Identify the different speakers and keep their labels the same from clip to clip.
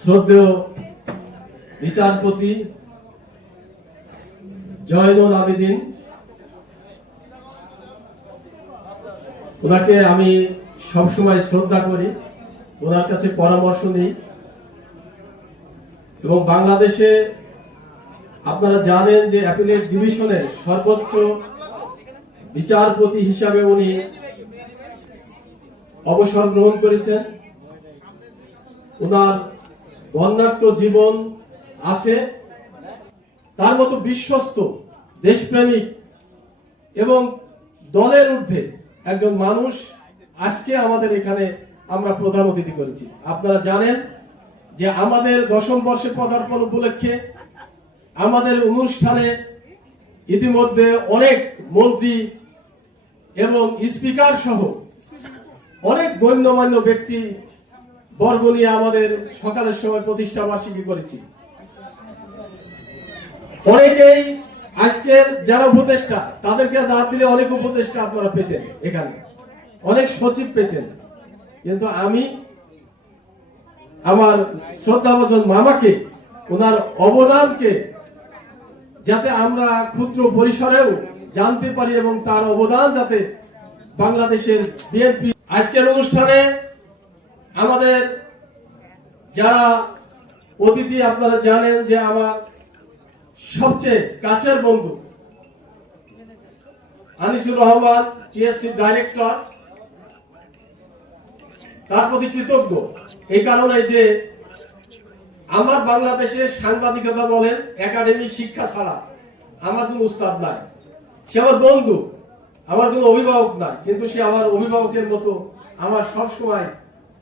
Speaker 1: শ্রদ্ধেয় বিচারপতি জয়নুল আবেদিন, ওনাকে আমি সবসময় শ্রদ্ধা করি। ওনার কাছে পরামর্শ নিই। এবং বাংলাদেশে আপনারা জানেন যে অ্যাপিলেট ডিভিশনের সর্বোচ্চ বিচারপতি হিসাবে উনি অবসর গ্রহণ করেছেন। ওনার বর্ণাঢ্য জীবন আছে। তার মতো বিশ্বস্ত দেশপ্রেমিক এবং দলের ঊর্ধ্বে একজন মানুষ আজকে আমাদের এখানে আমরা প্রধান অতিথি করেছি। আপনারা জানেন যে আমাদের দশম বর্ষে পদার্পণ উপলক্ষে আমাদের অনুষ্ঠানে ইতিমধ্যে অনেক মন্ত্রী এবং স্পিকার সহ অনেক গণ্যমান্য ব্যক্তি বর্গ নিয়ে আমাদের সকালের সময় প্রতিষ্ঠা বার্ষিকী করেছি। অনেকেই আজকের যারা উপদেষ্টা, তাদেরকে দিলে অনেক উপদেষ্টা আপনারা পেতেন এখানে। অনেক সচিব পেতেন। কিন্তু আমি আমার মামাকে, ওনার অবদানকে যাতে আমরা ক্ষুদ্র পরিসরেও জানতে পারি এবং তার অবদান যাতে বাংলাদেশের বিএনপি আজকের অনুষ্ঠানে আমাদের যারা অতিথি আপনারা জানেন যে আমার সবচেয়ে কাছের বন্ধু আনিসুর রহমান, টিএসসি ডাইরেক্টর। তার প্রতি কৃতজ্ঞ। এই কারণে যে আমার বাংলাদেশে সাংবাদিকতা বলেন, একাডেমিক শিক্ষা ছাড়া আমার কোনো উস্তাদ নাই। সে আমার বন্ধু, আমার কোনো অভিভাবক নাই, কিন্তু সে আমার অভিভাবকের মতো আমার সব সময়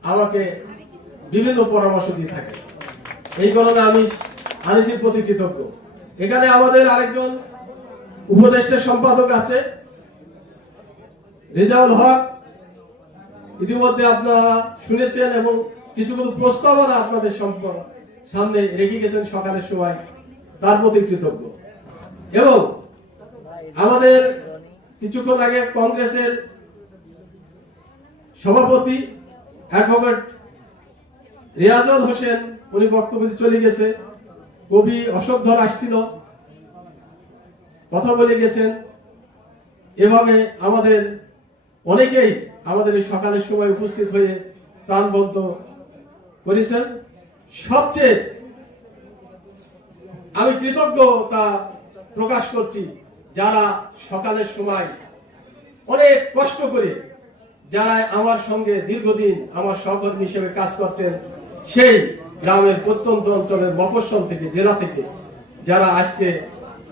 Speaker 1: আমাকে বিভিন্ন পরামর্শ দিয়ে থাকে। এই কারণে আমি আনিসির প্রতি কৃতজ্ঞ। এখানে আমাদের আরেকজন উপদেষ্টা সম্পাদক আছে, রেজাউল হক। ইতিমধ্যে আপনারা শুনেছেন এবং কিছু কিছু প্রস্তাবনা আপনাদের সামনে রেখে গেছেন সকালের সময়। তার প্রতি কৃতজ্ঞ। এবং আমাদের কিছুক্ষণ আগে কংগ্রেসের সভাপতি অ্যাডভোকেট রিয়াজুল হোসেন, উনি বক্তব্য চলে গেছে। কবি অশোক ধর আসছিল। কথা বলে গেছেন। এভাবে আমাদের অনেকেই আমাদের এই সকালের সময় উপস্থিত হয়ে প্রাণবন্ত করেছেন। সবচেয়ে আমি কৃতজ্ঞতা প্রকাশ করছি যারা সকালের সময় অনেক কষ্ট করে যারা আমার সঙ্গে দীর্ঘদিন আমার সহকর্মী হিসেবে কাজ করছেন, সেই গ্রামের প্রত্যন্ত অঞ্চলের মফস্বল থেকে, জেলা থেকে, যারা আজকে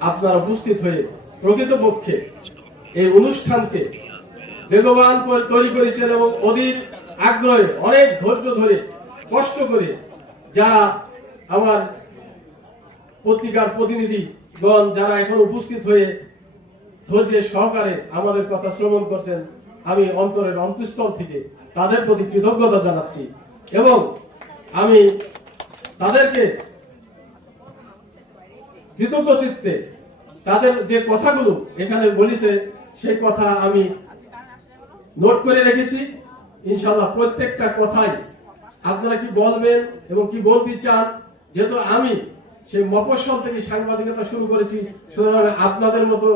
Speaker 1: আপনারা উপস্থিত হয়ে প্রকৃতপক্ষে এই অনুষ্ঠানকে বেগবান করে তৈরি করেছেন এবং অধিক আগ্রহে, অনেক ধৈর্য ধরে, কষ্ট করে যারা আমার পত্রিকার প্রতিনিধিগণ, যারা এখন উপস্থিত হয়ে ধৈর্যের সহকারে আমাদের কথা শ্রবণ করছেন আমি অন্তরের অন্তঃস্থল থেকে তাদের প্রতি কৃতজ্ঞতা জানাচ্ছি এবং আমি তাদেরকে কৃতজ্ঞ চিত্তে তাদের যে কথাগুলো এখানে বলেছে, সেই কথা আমি নোট করে রেখেছি। ইনশাল্লাহ প্রত্যেকটা কথাই আপনারা কি বলবেন এবং কি বলতে চান, যেহেতু আমি সেই মফস্বল থেকে সাংবাদিকতা শুরু করেছি, সুতরাং আপনাদের মতো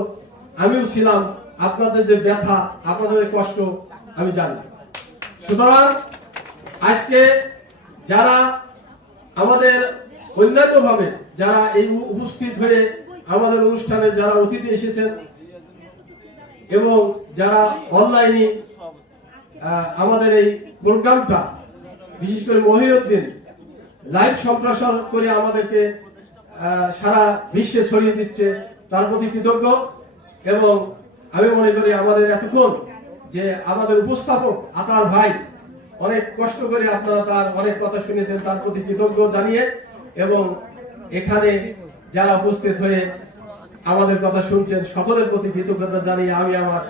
Speaker 1: আমিও ছিলাম আপনাদের যে ব্যথা, আপনাদের কষ্ট, আমি জানি। সুতরাং আজকে যারা আমাদের অন্যান্য ভাবে যারা এই উপস্থিত হয়ে আমাদের অনুষ্ঠানে যারা অতিথি এসেছেন এবং যারা অনলাইনে আমাদের এই প্রোগ্রামটা, বিশেষ করে মহিউদ্দিন, লাইভ সম্প্রসারণ করে আমাদেরকে সারা বিশ্বে ছড়িয়ে দিচ্ছে, তার প্রতি কৃতজ্ঞ। এবং আমি মনে করি আমাদের এতক্ষণ যে আমাদের উপস্থাপক আতার ভাই, অনেক কষ্ট করে আপনারা তার অনেক কথা শুনেছেন, তার প্রতি কৃতজ্ঞ জানিয়ে এবং এখানে যারা উপস্থিত হয়ে আমাদের কথা শুনছেন, সকলের প্রতি কৃতজ্ঞতা জানিয়ে আমি আমার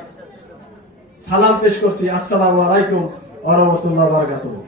Speaker 1: সালাম পেশ করছি। আসসালামু আলাইকুম ওয়া রাহমাতুল্লাহি ওয়া বারাকাতুহু।